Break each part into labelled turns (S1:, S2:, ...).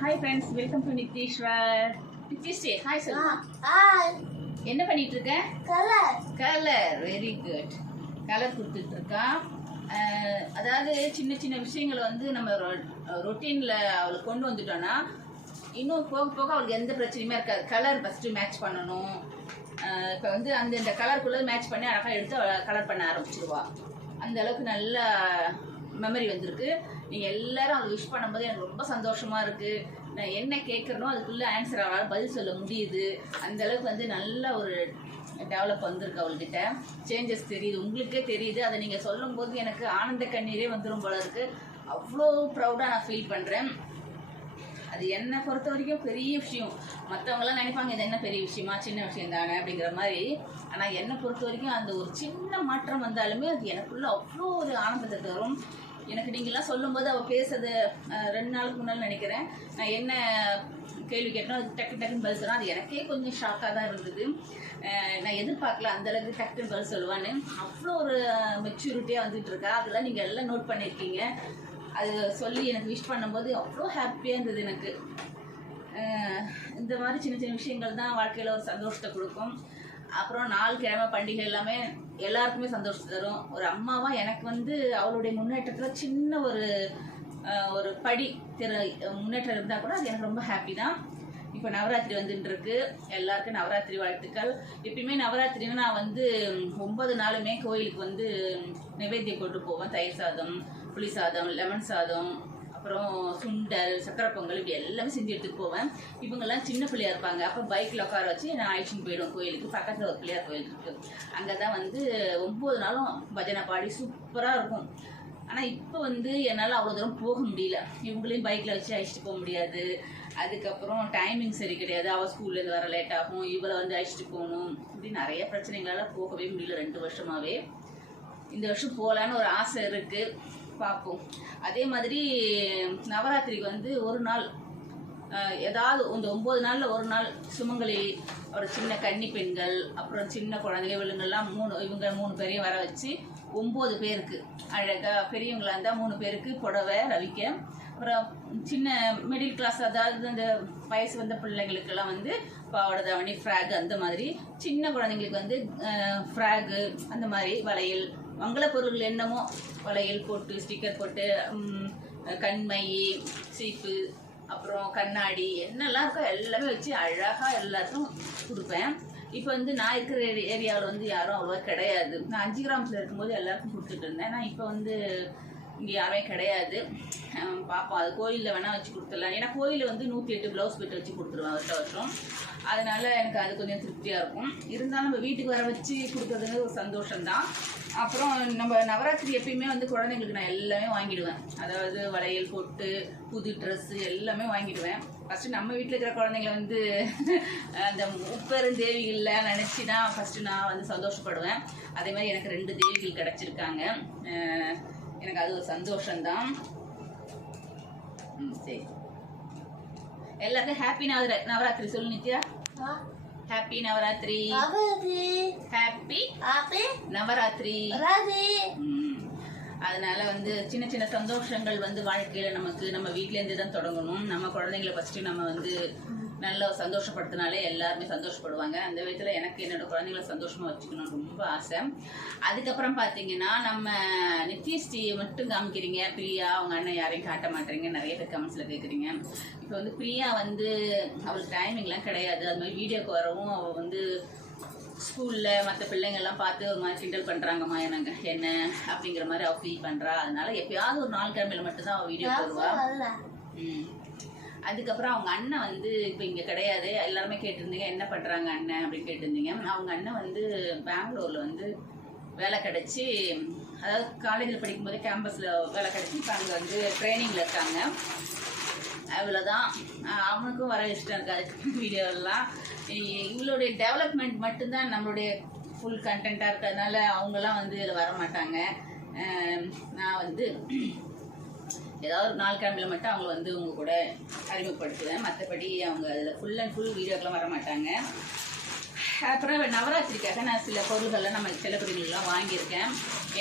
S1: Hi friends welcome to Nitheeswar Nithish hi சொல்லு
S2: hi
S1: என்ன பண்ணிட்டு இருக்க
S2: colour
S1: colour very good colour கொடுத்துட்டு இருக்கான் அஹ், அதாவது சின்ன சின்ன விஷயங்களை வந்து நம்ம ரொட்டீனில் அவளுக்கு கொண்டு வந்துட்டோம்னா இன்னும் போக போக அவளுக்கு எந்த பிரச்சனையுமே இருக்காது. கலர் ஃபஸ்ட்டு மேட்ச் பண்ணணும். இப்போ வந்து அந்த இந்த கலருக்குள்ளே மேட்ச் பண்ணி அழகாக எடுத்து கலர் பண்ண ஆரம்பிச்சிருவா. அந்த அளவுக்கு நல்ல மெமரி வந்திருக்கு. நீங்கள் எல்லாரும் அதை விஷ் பண்ணும்போது எனக்கு ரொம்ப சந்தோஷமாக இருக்குது நான் என்ன கேட்குறனோ அதுக்குள்ளே ஆன்சர் அவளால் பதில் சொல்ல முடியுது. அந்த அளவுக்கு வந்து நல்ல ஒரு டெவலப் வந்திருக்கு அவள்கிட்ட. சேஞ்சஸ் தெரியுது. உங்களுக்கே தெரியுது. அதை நீங்கள் சொல்லும்போது எனக்கு ஆனந்த கண்ணீரே வந்துடும் போல இருக்கு. அவ்வளோ ப்ரௌடாக நான் ஃபீல் பண்ணுறேன் அது என்னை பொறுத்த வரைக்கும் பெரிய விஷயம். மற்றவங்களாம் நினைப்பாங்க இது என்ன பெரிய விஷயமா? சின்ன விஷயம் தானே? அப்படிங்கிற மாதிரி. ஆனால் என்னை பொறுத்த வரைக்கும் அந்த ஒரு சின்ன மாற்றம் வந்தாலுமே அது எனக்குள்ள அவ்வளோ ஒரு ஆனந்தத்தை தரும். எனக்கு நீங்களாம் சொல்லும்போது அவள் பேசுறது ரெண்டு நாளுக்கு முன்னால் நினைக்கிறேன். நான் என்ன கேள்வி கேட்டோம் அது டக்கு டக்குன்னு பதில் சொன்னால் அது எனக்கே கொஞ்சம் ஷாக்காக தான் இருந்தது. நான் எதிர்பார்க்கல அந்த அளவுக்கு டக்குன்னு பதில் சொல்லுவான்னு. அவ்வளோ ஒரு மெச்சூரிட்டியாக வந்துட்டு இருக்கா. அதெல்லாம் நீங்கள் எல்லாம் நோட் பண்ணியிருக்கீங்க அது சொல்லி எனக்கு விஷ் பண்ணும்போது அவ்வளோ ஹாப்பியாக இருந்தது எனக்கு. இந்த மாதிரி சின்ன சின்ன விஷயங்கள் தான் வாழ்க்கையில் ஒரு சந்தோஷத்தை கொடுக்கும். அப்புறம் நாலு கிழமை பண்டிகை எல்லாமே எல்லாருக்குமே சந்தோஷத்தை தரும். ஒரு அம்மாவா எனக்கு வந்து அவளுடைய முன்னேற்றத்தில் சின்ன ஒரு ஒரு படி திற முன்னேற்றம் இருந்தால் கூட அது எனக்கு ரொம்ப ஹாப்பி தான். இப்போ நவராத்திரி வந்துட்டு இருக்கு எல்லாருக்கும் நவராத்திரி வாழ்த்துக்கள். எப்பயுமே நவராத்திரினா நான் வந்து ஒன்பது நாளுமே கோயிலுக்கு வந்து நிவேத்தியம் கொண்டு போவேன். தயிர் சாதம் புளி சாதம் லெமன் சாதம் அப்புறம் சுண்டல் சக்கரை பொங்கல் இப்படி எல்லாமே செஞ்சு எடுத்துட்டு போவேன். இவங்கெல்லாம் சின்ன பிள்ளையா இருப்பாங்க. அப்போ பைக்கில் உட்கார வச்சு நான் அழைச்சிட்டு போயிடுவேன் கோயிலுக்கு. பக்கத்தில் ஒரு பிள்ளையார் கோயில் இருக்கு. அங்கே தான் வந்து ஒம்பது நாளும் பஜனை பாடி சூப்பராக இருக்கும். ஆனால் இப்போ வந்து என்னால் அவ்வளோ தூரம் போக முடியல. இவங்களையும் பைக்கில் வச்சு அழைச்சிட்டு போக முடியாது. அதுக்கப்புறம் டைமிங் சரி கிடையாது. அவள் ஸ்கூல்லேருந்து வர லேட் ஆகும். இவளை வந்து அழைச்சிட்டு போகணும். இப்படி நிறைய பிரச்சனைகளால் போகவே முடியல ரெண்டு வருஷமாவே. இந்த வருஷம் போகலான்னு ஒரு ஆசை இருக்குது பார்ப்போம் அதே மாதிரி நவராத்திரிக்கு வந்து ஒரு நாள் ஏதாவது இந்த ஒம்பது நாளில் ஒரு நாள் சுமங்கலி ஒரு சின்ன கன்னி பெண்கள் அப்புறம் சின்ன குழந்தைங்க இவளுங்கெல்லாம் மூணு இவங்க மூணு பேரையும் வர வச்சு ஒம்பது பேருக்கு அழகாக பெரியவங்களாக இருந்தால் மூணு பேருக்கு புடவை ரவிக்க அப்புறம் சின்ன மிடில் கிளாஸ் அதாவது அந்த வயசு வந்த பிள்ளைங்களுக்கெல்லாம் வந்து பாவாடை தாவணி ஃப்ராக் அந்த மாதிரி சின்ன குழந்தைங்களுக்கு வந்து ஃப்ராகு அந்த மாதிரி வளையல் மங்கள பொருள் என்னமோ வளையல் போட்டு ஸ்டிக்கர் போட்டு கண்மை சீப்பு அப்புறம் கண்ணாடி என்னெல்லாம் இருக்கோ எல்லாமே வச்சு அழகாக எல்லாத்தையும் கொடுப்பேன். இப்போ வந்து நான் இருக்கிற ஏரியாவில் வந்து யாரும் அவ்வளோவா கிடையாது. நான் அஞ்சு கிராமத்தில் இருக்கும்போது எல்லாருக்கும் கொடுத்துட்டு இருந்தேன். நான் இப்போ வந்து இங்கே யாருமே கிடையாது. பார்ப்போம் அது கோயிலில் வேணால் வச்சு கொடுத்துடலாம். ஏன்னா கோயிலில் வந்து நூற்றி எட்டு ப்ளவுஸ் பிட் வச்சு கொடுத்துருவேன் வருஷம் வருஷம். அதனால் எனக்கு அது கொஞ்சம் திருப்தியாக இருக்கும். இருந்தாலும் நம்ம வீட்டுக்கு வர வச்சு கொடுக்குறதுங்கிறது ஒரு சந்தோஷம்தான். அப்புறம் நம்ம நவராத்திரி எப்பயுமே வந்து குழந்தைங்களுக்கு நான் எல்லாமே வாங்கிடுவேன். அதாவது வளையல் பொட்டு புது ட்ரெஸ்ஸு எல்லாமே வாங்கிடுவேன். ஃபஸ்ட்டு நம்ம வீட்டில் இருக்கிற குழந்தைங்கள வந்து அந்த முப்பெரும் தேவிகளில் நினச்சி தான் ஃபஸ்ட்டு நான் வந்து சந்தோஷப்படுவேன். அதே மாதிரி எனக்கு ரெண்டு தேவிகள் கிடச்சிருக்காங்க. எனக்கு அது ஒரு சந்தோஷம்தான். ம் சரி. எல்லாருக்கும் ஹாப்பி நவரா நவராத்திரி சொல்லு நித்யா. ஹாப்பி நவராத்திரி.
S2: ராதி
S1: ஹாப்பி
S2: ஹாப்பி
S1: நவராத்திரி. அதனால வந்து சின்ன சின்ன சந்தோஷங்கள் வந்து வாழ்க்கையில நமக்கு நம்ம வீட்லேருந்து தான் தொடங்கணும். நம்ம குழந்தைங்களை ஃபஸ்ட்டு நம்ம வந்து நல்லா சந்தோஷப்படுத்தினாலே எல்லாருமே சந்தோஷப்படுவாங்க. அந்த விதத்தில் எனக்கு என்னோட குழந்தைங்களை சந்தோஷமா வச்சுக்கணும்னு ரொம்ப ஆசை. அதுக்கப்புறம் பார்த்தீங்கன்னா நம்ம நித்யஸ்ரீ மட்டும் காமிக்கிறீங்க. பிரியா அவங்க அண்ணன் யாரையும் காட்ட மாட்டேறீங்க நிறைய பேர் கமெண்ட்ஸில் கேட்குறீங்க இப்போ வந்து பிரியா வந்து அவளுக்கு டைமிங்லாம் கிடையாது. அது மாதிரி வீடியோக்கு வரவும் அவள் வந்து ஸ்கூலில் மற்ற பிள்ளைங்கள்லாம் பார்த்து ஒரு மாதிரி கிண்டல் பண்ணுறாங்கம்மா எனக்கு என்ன அப்படிங்கிற மாதிரி அவள் ஃபீல் பண்ணுறா அதனால எப்பயாவது ஒரு நாள் கிழமையில மட்டும்தான் அவள் வீடியோ போடுவா ம். அதுக்கப்புறம் அவங்க அண்ணன் வந்து இப்போ இங்கே கிடையாது. எல்லாருமே கேட்டிருந்தீங்க என்ன பண்ணுறாங்க அண்ணன் அப்படின்னு கேட்டிருந்தீங்க. அவங்க அண்ணன் வந்து பெங்களூரில் வந்து வேலை கிடச்சி அதாவது காலேஜில் படிக்கும்போது கேம்பஸில் வேலை கிடச்சி இப்போ அங்கே வந்து ட்ரைனிங்கில் இருக்காங்க. அவ்வளோதான் அவனுக்கும் வர இஷ்டம் இருக்காது வீடியோலாம் இவளுடைய டெவலப்மெண்ட் மட்டும்தான் நம்மளுடைய ஃபுல் கண்டென்ட்டாக இருக்கிறதுனால அவங்கெல்லாம் வந்து இதில் வர மாட்டாங்க. நான் வந்து ஏதாவது ஒரு நாள் கிழமையில மட்டும் அவங்க வந்து உங்க கூட அறிமுகப்படுத்துவேன். மற்றபடி அவங்க அதில் ஃபுல் அண்ட் ஃபுல் வீடியோக்கெலாம் வர மாட்டாங்க. அப்புறம் நவராத்திரிக்காக நான் சில பொருள்கள்லாம் நம்ம செல்லப்பிரிவுலாம் வாங்கியிருக்கேன்.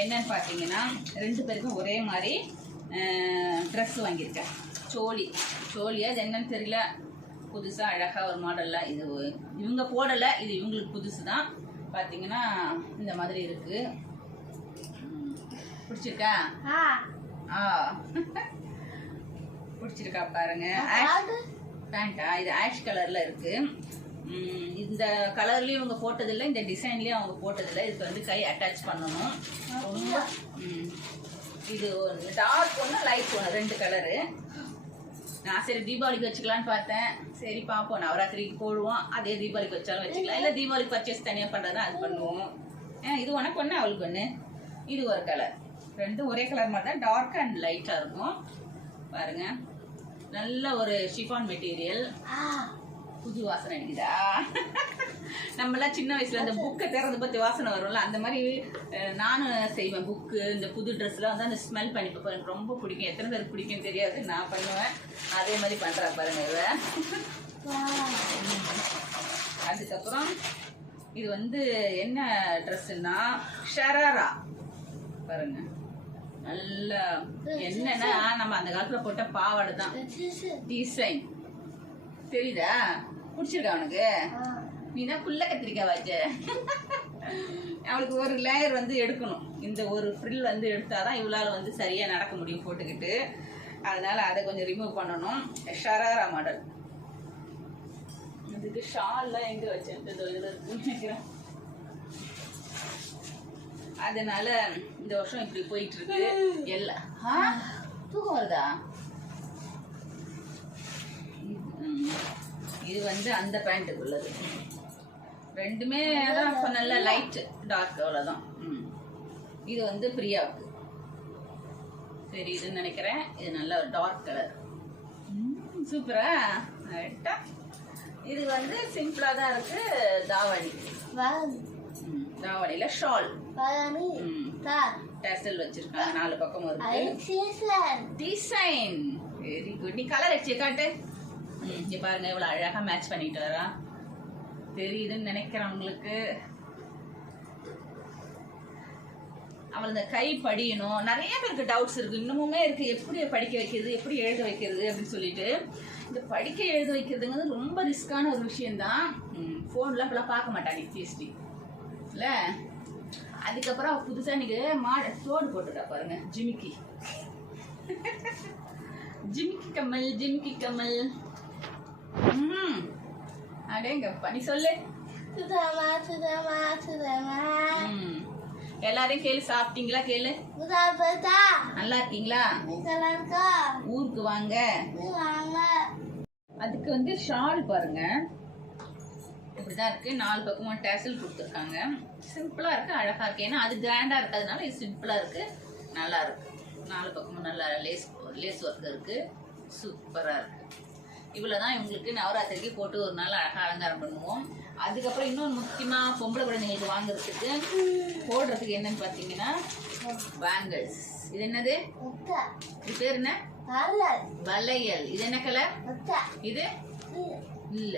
S1: என்னன்னு பார்த்தீங்கன்னா ரெண்டு பேருக்கும் ஒரே மாதிரி ட்ரெஸ் வாங்கியிருக்கேன். சோழி. சோழியா அது என்னன்னு தெரியல. புதுசாக அழகாக ஒரு மாடலில் இது இவங்க போடலை இது இவங்களுக்கு புதுசு தான் பார்த்தீங்கன்னா இந்த மாதிரி இருக்குது பிடிச்சிருக்கா?
S2: ஆ.
S1: பிடிச்சிருக்கா பாருங்க. பேண்டா இது ஆஷ் கலரில் இருக்கு. இந்த கலர்லயும் அவங்க போட்டதில்லை இந்த டிசைன்லயும் அவங்க போட்டதில்லை. இதுக்கு வந்து கை அட்டாச் பண்ணணும். ரொம்ப ம், இது ஒன்று டார்க் ஒன்று லைட் ஒன்று ரெண்டு கலரு நான் சரி தீபாவளிக்கு வச்சுக்கலான்னு பார்த்தேன். சரி பார்ப்போம். நவராத்திரிக்கு போடுவோம். அதே தீபாவளிக்கு வச்சாலும் வச்சுக்கலாம். இல்லை தீபாவளிக்கு பர்ச்சேஸ் தனியாக பண்ணுறதா அது பண்ணுவோம். ஆ, இது உனக்கு ஒன்று அவளுக்கு ஒன்று இது ஒரு கலர் ரெண்டும் ஒரே கலர் மாதிரி தான் டார்க் அண்ட் லைட்டாக இருக்கும். பாருங்க. நல்ல ஒரு ஷிஃபான் மெட்டீரியல் புது வாசனை அடிக்குதா? நம்மலாம் சின்ன வயசுல அந்த புக்கை திறந்து பத்தி வாசனை வரும்ல அந்த மாதிரி நானும் செய்வேன் புக்கு இந்த புது ட்ரெஸ்லாம் வந்து அந்த ஸ்மெல் பண்ணி பார்ப்பேன். எனக்கு ரொம்ப பிடிக்கும். எத்தனை பேருக்கு பிடிக்கும் தெரியாது. நான் பண்ணுவேன். அதே மாதிரி பண்றா பாருங்க இவ. அதுக்கப்புறம் இது வந்து என்ன ட்ரெஸ்ஸுன்னா ஷராரா பாருங்க. நல்ல என்னன்னா நம்ம அந்த காலத்துல போட்ட பாவாடை தான் டிசைன் தெரியுதா? பிடிச்சிருக்கா அவனுக்கு நீ தான் புள்ள கத்திரிக்காய் வச்ச அவளுக்கு ஒரு லேயர் வந்து எடுக்கணும். இந்த ஒரு ஃப்ரில் வந்து எடுத்தாதான் இவளால வந்து சரியா நடக்க முடியும் போட்டுக்கிட்டு. அதனால அதை கொஞ்சம் ரிமூவ் பண்ணணும். ஷராரா மாடல் இதுக்கு ஷால்லாம் எங்க வச்சுட்டு இதோ நினைக்கிறேன். அதனால இந்த வருஷம் இப்படி போயிட்டு இருக்கு எல்லாம் தூக்கம் வருதா. இது வந்து அந்த பேண்ட்டுக்கு உள்ளது ரெண்டுமே தான் சொன்னல லைட் டார்க் அவ்வளோதான் இது வந்து பிரியாவுக்கு. சரி இதுன்னு நினைக்கிறேன். இது நல்ல ஒரு டார்க் கலர் சூப்பரா? ரைட்டா இது வந்து சிம்பிளாக தான் இருக்கு. தாவணி. தாவணியில ஷால்
S2: வாமி
S1: ம்.
S2: தா
S1: டேசல் வச்சிருக்காங்க. நாலு இருக்கு.
S2: சீசன்
S1: டிசைன் வெரி குட் நீ கலர் அடிச்சு காட்டு. இங்க பாருங்க இவ்வளவு அழகா மேட்ச் பண்ணிட்டு வரா. தெரியுதுன்னு நினைக்கிறேன் உங்களுக்கு. அவள் இந்த கை படியணும். நிறைய பேருக்கு டவுட்ஸ் இருக்கு. இன்னமுமே இருக்கு. எப்படி படிக்க வைக்கிறது எப்படி எழுத வைக்கிறது அப்படின்னு சொல்லிட்டு. இந்த படிக்க எழுத வைக்கிறதுங்கிறது ரொம்ப ரிஸ்கான ஒரு விஷயம்தான். ஃபோன்லாம் இப்பெல்லாம் பார்க்க மாட்டாங்க பிஎஸ்டி இல்லை? அதுக்கப்புறம் புதுசா இன்னைக்கு மாட தோடு போட்டுட்டா பாருங்க ஜிமிக்கி. ஜிமிக்கி கமல் ஜிமிக்கி கமல் ம் அடேங்கப்பா நீ சொல்லு.
S2: சுதாமா சுதாமா சுதாமா.
S1: எல்லாரையும் கேளு சாப்பிட்டீங்களா கேளு. நல்லா இருக்கீங்களா?
S2: நிக்கலங்கா
S1: ஊருக்கு வாங்க.
S2: நீ வாங்க.
S1: அதுக்கு வந்து ஷால் பாருங்க. இப்படிதான் இருக்கு. நாலு பக்கமும் டேசல் கொடுத்துருக்காங்க. சிம்பிளா இருக்கு அழகா இருக்கு. ஏன்னா அது கிராண்டா இருக்கிறதுனால இது சிம்பிளா இருக்கு. நல்லா இருக்கு. நாலு பக்கமும் நல்லா லேஸ் லேஸ் ஒர்க் இருக்கு. சூப்பரா இருக்கு. இவ்வளவுதான் இவங்களுக்கு நவராத்திரிக்கு போட்டு ஒரு நாள் அழகா அலங்காரம் பண்ணுவோம். அதுக்கப்புறம் இன்னொன்று முக்கியமா பொம்பளை குழந்தைங்களுக்கு வாங்குறதுக்கு போடுறதுக்கு என்னன்னு பார்த்தீங்கன்னா பேங்கிள்ஸ் இது என்னது? இது பேர் என்ன? வளையல். இது என்ன கலர் இது. இல்ல.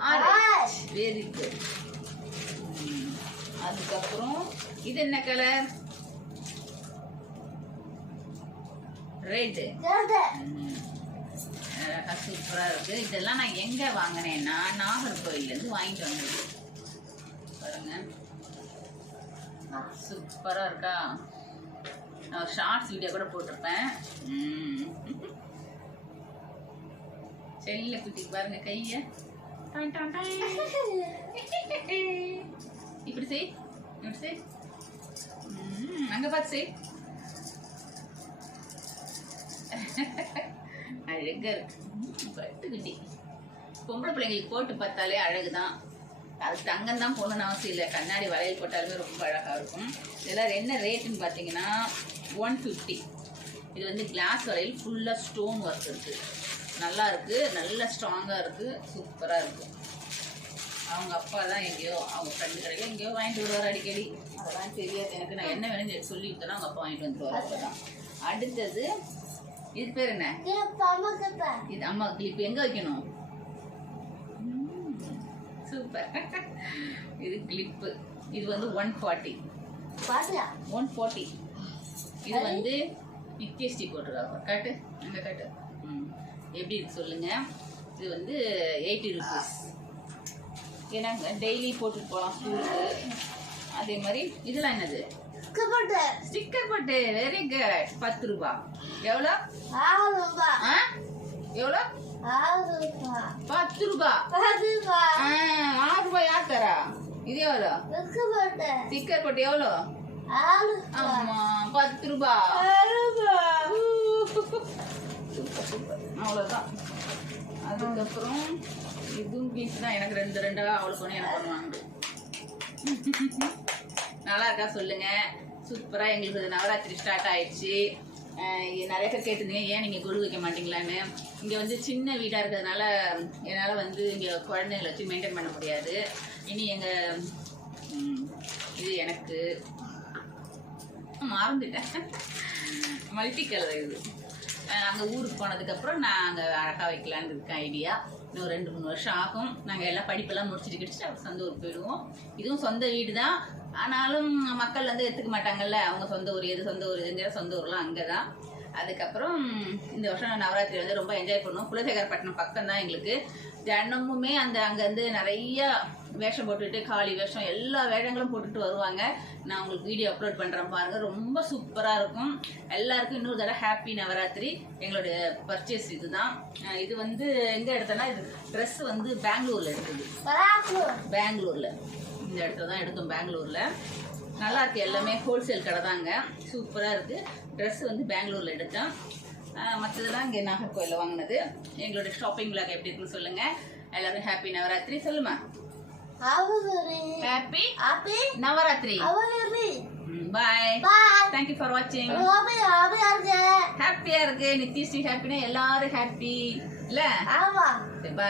S2: ஆரஞ்சு.
S1: வெரி குட் அதுக்கப்புறம் இது என்ன கலர் ரெட்
S2: ஜோட
S1: அழகா சூப்பரா இருக்கு. இதெல்லாம் நான் எங்க வாங்கினேன்னா நாகர்கோயில்ல இருந்து வாங்கிட்டு வந்தது. பாருங்க. சூப்பரா இருக்கா? நான் ஷார்ட்ஸ் வீடியோ கூட போட்டிருப்பேன். ம். செல்ல குட்டி பாருங்க கைய. இப்படி செய். இப்படி செய். அங்க பார்த்து செய். அழகா இருக்கு. ம், பட்டுக்குட்டி பொம்பளை பிள்ளைங்களுக்கு போட்டு பார்த்தாலே அழகுதான். அது தங்கம் தான் போடணும்னு அவசியம் இல்லை. கண்ணாடி வளையல் போட்டாலுமே ரொம்ப அழகா இருக்கும். இதெல்லாம் என்ன ரேட்டுன்னு பார்த்தீங்கன்னா ஒன் ஃபிஃப்டி இது வந்து கிளாஸ் வரையில் ஃபுல்லாக ஸ்டோன் ஒர்க் இருக்குது நல்லா இருக்கு நல்ல ஸ்ட்ராங்காக இருக்கு சூப்பராக இருக்கு. அவங்க அப்பா தான் எங்கேயோ அவங்க ஃப்ரெண்டு கடையில் எங்கேயோ வாங்கிட்டு வருவார் அடிக்கடி. அதெல்லாம் தெரியாது எனக்கு நான் என்ன வேணும்னு சொல்லி விட்டேன்னா அவங்க அப்பா வாங்கிட்டு வந்துருவார் அப்பதான். அடுத்தது இது பேர் என்ன? இது அம்மா கிளிப் எங்க வைக்கணும்? சூப்பர். இது கிளிப்பு இது வந்து ஒன் ஃபார்ட்டி ஒன் ஃபார்ட்டி இது வந்து நித்யஸ்ரீ போட்டிருக்காங்க காட்டு அங்க காட்டு. எப்படி இருக்கு சொல்லுங்க. இது வந்து எயிட்டி ருபீஸ். ஏன்னாங்க டெய்லி போட்டுட்டு போகலாம் ஸ்கூலுக்கு அதே மாதிரி இதெல்லாம் என்னது? ஸ்டிக்கர் போட்டு. வெரி குட் பத்து ரூபா. எவ்வளோ? எவ்வளோ? பத்து ரூபா.
S2: பத்து
S1: ஆறு ரூபாய் யார் தரா? இது எவ்வளோ? ஸ்டிக்கர் போட்டு. எவ்வளோ? ஆமா பத்து ரூபா.
S2: ஆறு ரூபா.
S1: Super super. அவ்வளோதான் அதுக்கப்புறம் இதுவும் பீஸ் தான். எனக்கு ரெண்டு ரெண்டாக அவ்வளோ ஒன்று எனக்கு பண்ணுவாங்க நல்லா இருக்கா சொல்லுங்க. சூப்பராக எங்களுக்கு நவராத்திரி ஸ்டார்ட் ஆயிடுச்சு. நிறைய பேர் கேட்டிருந்தீங்க ஏன் நீங்கள் குழு வைக்க மாட்டீங்களான்னு? இங்கே வந்து சின்ன வீடாக இருக்கிறதுனால என்னால் வந்து இங்கே குழந்தைங்களை வச்சு மெயின்டைன் பண்ண முடியாது. இனி எங்கள் இது எனக்கு. மறந்துட்டேன். மல்டி கலர் இது. அங்கே ஊருக்கு போனதுக்கப்புறம் நான் அங்கே அழகாக வைக்கலான்னு இருக்கேன் ஐடியா இன்னும் ரெண்டு மூணு வருஷம் ஆகும். நாங்கள் எல்லாம் படிப்பெல்லாம் முடிச்சுட்டு கிடிச்சிட்டு அப்புறம் சொந்த ஊர் போயிடுவோம். இதுவும் சொந்த வீடு தான் ஆனாலும் மக்கள் வந்து எடுத்துக்க மாட்டாங்கல்ல. அவங்க சொந்த ஊர் எது சொந்த ஊர் எதுங்கிற சொந்த ஊர்லாம் அங்கே தான் அதுக்கப்புறம் இந்த வருஷம் நவராத்திரி வந்து ரொம்ப என்ஜாய் பண்ணுவோம் குலசேகரப்பட்டினம் பக்கம் தான் எங்களுக்கு. தினமுமே அந்த அங்கேருந்து நிறைய வேஷம் போட்டுட்டு காளி வேஷம் எல்லா வேஷங்களும் போட்டுட்டு வருவாங்க. நான் உங்களுக்கு வீடியோ அப்லோட் பண்ணுறேன் பாருங்க. ரொம்ப சூப்பராக இருக்கும். எல்லாருக்கும் இன்னொரு தடவை ஹாப்பி நவராத்திரி. எங்களுடைய பர்ச்சேஸ் இதுதான். இது வந்து எங்கே எடுத்தேன்னா இது ட்ரெஸ் வந்து பெங்களூரில் எடுத்தது. பெங்களூரில். இந்த இடத்துல தான் எடுத்தோம் பெங்களூரில். நல்லா இருக்கு எல்லாமே. ஹோல்சேல் கடை தாங்க. சூப்பராக இருக்குது ட்ரெஸ் வந்து பெங்களூரில் எடுத்தேன் மற்றதெல்லாம் இங்கே நாகர்கோயிலில் வாங்கினது. எங்களுடைய ஷாப்பிங் விளாக் எப்படி இருக்குன்னு சொல்லுங்கள் எல்லாரும் ஹாப்பி நவராத்திரி. சொல்லுமா? Happy
S2: happy
S1: Navratri. Bye
S2: bye
S1: thank you for வாட்சிங் ஹாப்பியாக இருக்கு. நித்யஸ்ரீ ஹாப்பினா எல்லாரும் ஹாப்பி இல்லை? bye.